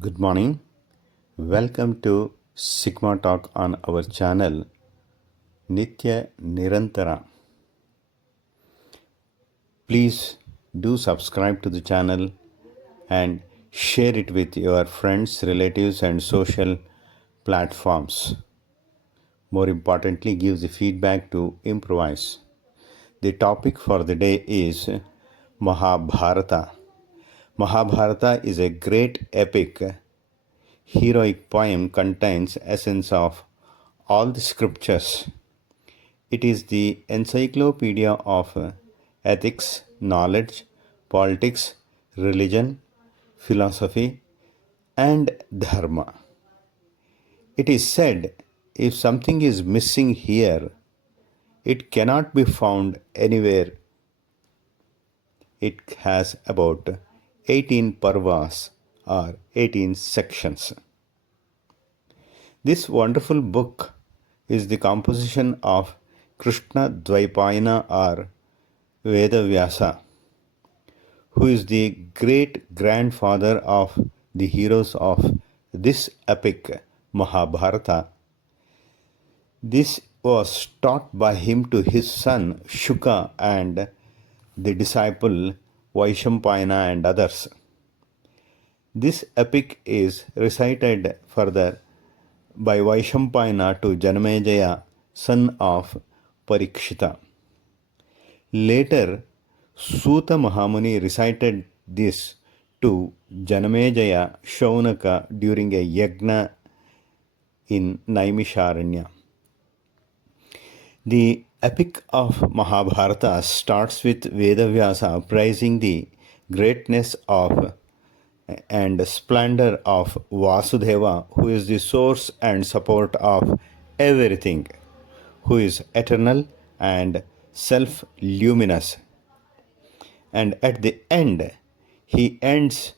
Good morning. Welcome to Sigma Talk on our channel Nitya Nirantara. Please do subscribe to the channel and share it with your friends, relatives, and social platforms. More importantly, give the feedback to improvise. The topic for the day is Mahabharata. Mahabharata is a great epic heroic poem contains essence of all the scriptures. It is the encyclopedia of ethics, knowledge, politics, religion, philosophy, and dharma. It is said if something is missing here, it cannot be found anywhere. It has about 18 parvas or 18 sections. This wonderful book is the composition of Krishna Dvaipayana or Vedavyasa, who is the great grandfather of the heroes of this epic Mahabharata. This was taught by him to his son Shuka and the disciple Vaishampayana and others. This epic is recited further by Vaishampayana to Janamejaya, son of Parikshita. Later, Suta Mahamuni recited this to Janamejaya Shaunaka during a yagna in Naimisharanya. The epic of Mahabharata starts with Vedavyasa praising the greatness of and splendor of Vasudeva, who is the source and support of everything, who is eternal and self luminous. And at the end, he ends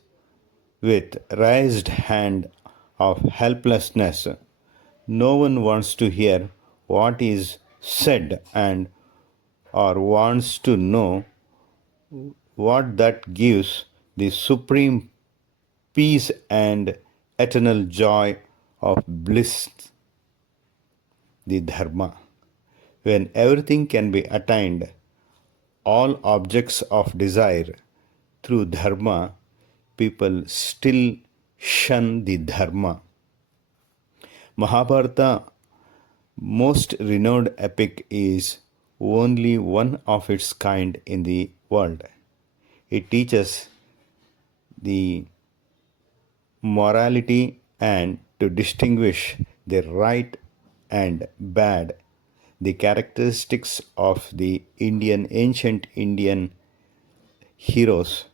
with raised hand of helplessness. No one wants to hear what is said and or wants to know what that gives the supreme peace and eternal joy of bliss, the dharma. When everything can be attained, all objects of desire through dharma, people still shun the dharma. Mahabharata, most renowned epic, is only one of its kind in the world. It teaches the morality and to distinguish the right and bad, the characteristics of the ancient Indian heroes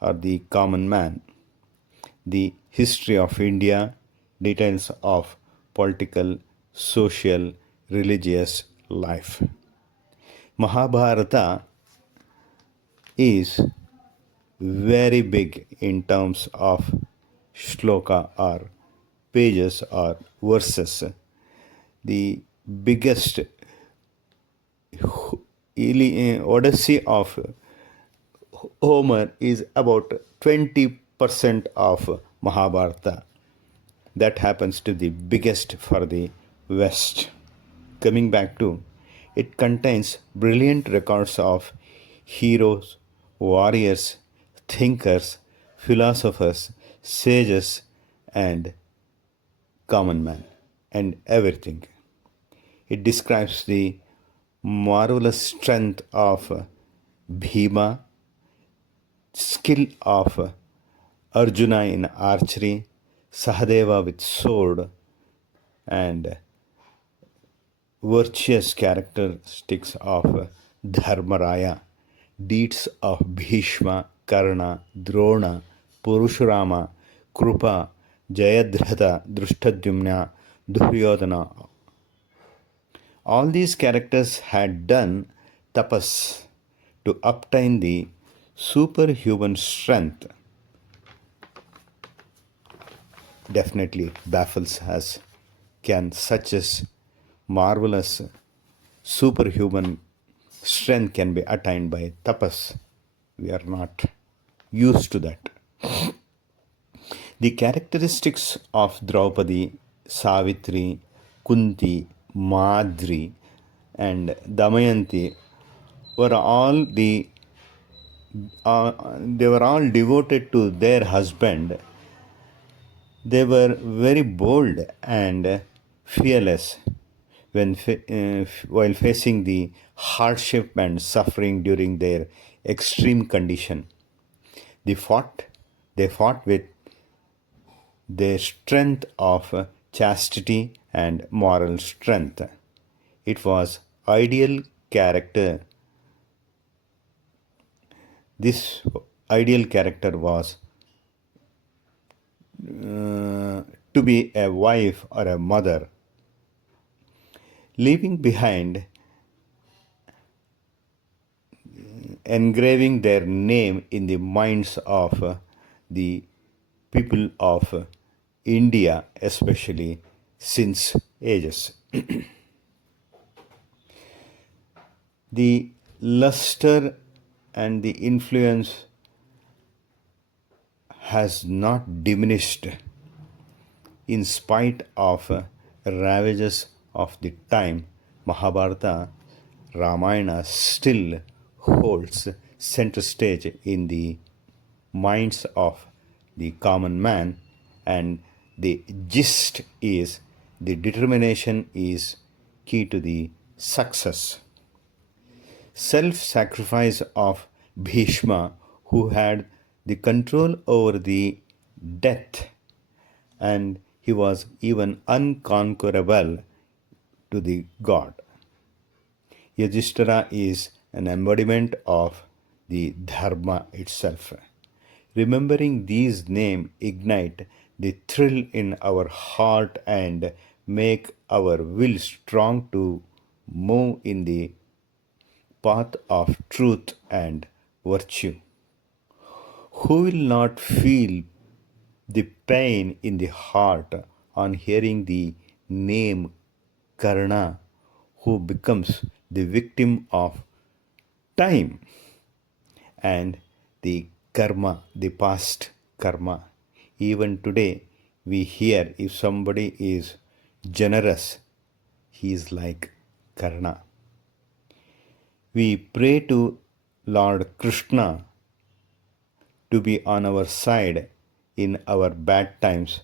or the common man, the history of India, details of political, social, religious life. Mahabharata is very big in terms of shloka or pages or verses. The biggest Odyssey of Homer is about 20% of Mahabharata. That happens to be the biggest for the West. Coming back to it, contains brilliant records of heroes, warriors, thinkers, philosophers, sages, and common man, and everything. It describes the marvelous strength of Bhima, skill of Arjuna in archery, Sahadeva with sword, and virtuous characteristics of Dharmaraya, deeds of Bhishma, Karna, Drona, Purusharama, Krupa, Jayadratha, Drishtadyumna, Duryodhana. All these characters had done tapas to obtain the superhuman strength. Definitely it baffles us. Can such as marvelous superhuman strength can be attained by tapas? We are not used to that. The characteristics of Draupadi, Savitri, Kunti, Madri, and Damayanti were all they were all devoted to their husband. They were very bold and fearless while facing the hardship and suffering during their extreme condition. They fought, they fought with their strength of chastity and moral strength. It was ideal character. This ideal character was to be a wife or a mother, leaving behind, engraving their name in the minds of the people of India, especially since ages. The luster and the influence has not diminished in spite of ravages of the time. Mahabharata, Ramayana still holds center stage in the minds of the common man, and the gist is the determination is key to the success. Self sacrifice of Bhishma, who had the control over the death, and he was even unconquerable to the god. Yudhishthira is an embodiment of the Dharma itself. Remembering these names ignite the thrill in our heart and make our will strong to move in the path of truth and virtue. Who will not feel the pain in the heart on hearing the name Karna, who becomes the victim of time and the karma, the past karma? Even today, we hear if somebody is generous, he is like Karna. We pray to Lord Krishna to be on our side in our bad times,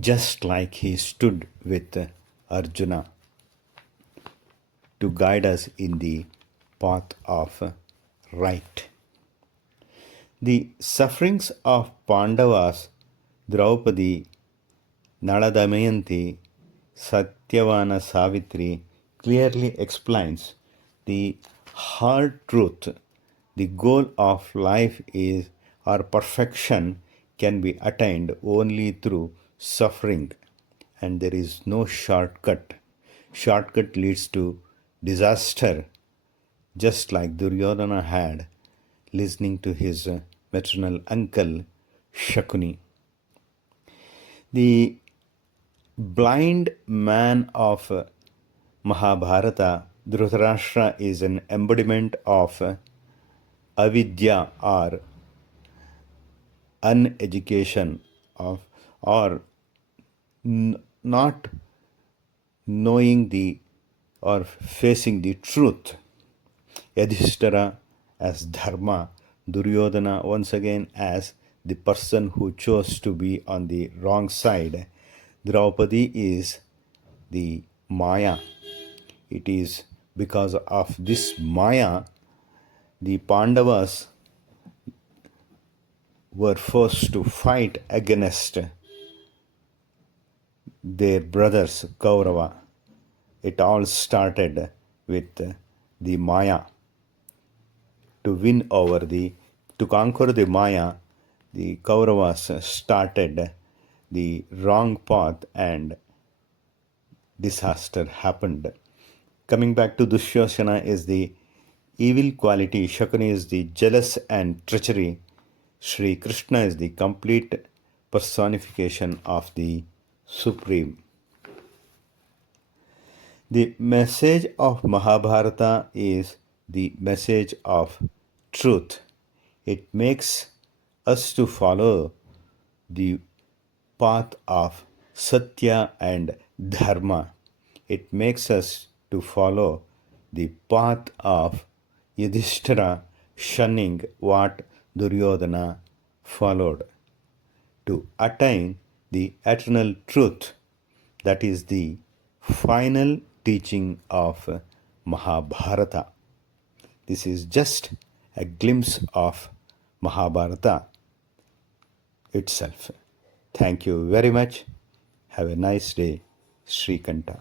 just like he stood with Arjuna to guide us in the path of right. The sufferings of Pandavas, Draupadi, Nala Damayanti, Satyavana Savitri clearly explains the hard truth. The goal of life is our perfection can be attained only through suffering, and there is no shortcut. Shortcut leads to disaster, just like Duryodhana had listening to his maternal uncle Shakuni. The blind man of Mahabharata, Dhritarashtra, is an embodiment of avidya or uneducation of or not knowing the or facing the truth. Yudhishthira as Dharma, Duryodhana once again as the person who chose to be on the wrong side. Draupadi is the Maya. It is because of this Maya the Pandavas were forced to fight against their brothers Kaurava. It all started with the Maya. To win over to conquer the Maya, the Kauravas started the wrong path and disaster happened. Coming back to Dushyasana is the evil quality, Shakuni is the jealous and treachery, Sri Krishna is the complete personification of the Supreme. The message of Mahabharata is the message of truth. It makes us to follow the path of Satya and Dharma. It makes us to follow the path of Yudhishthira shunning what Duryodhana followed to attain the eternal truth that is the final teaching of Mahabharata. This is just a glimpse of Mahabharata itself. Thank you very much. Have a nice day, Sri Kanta.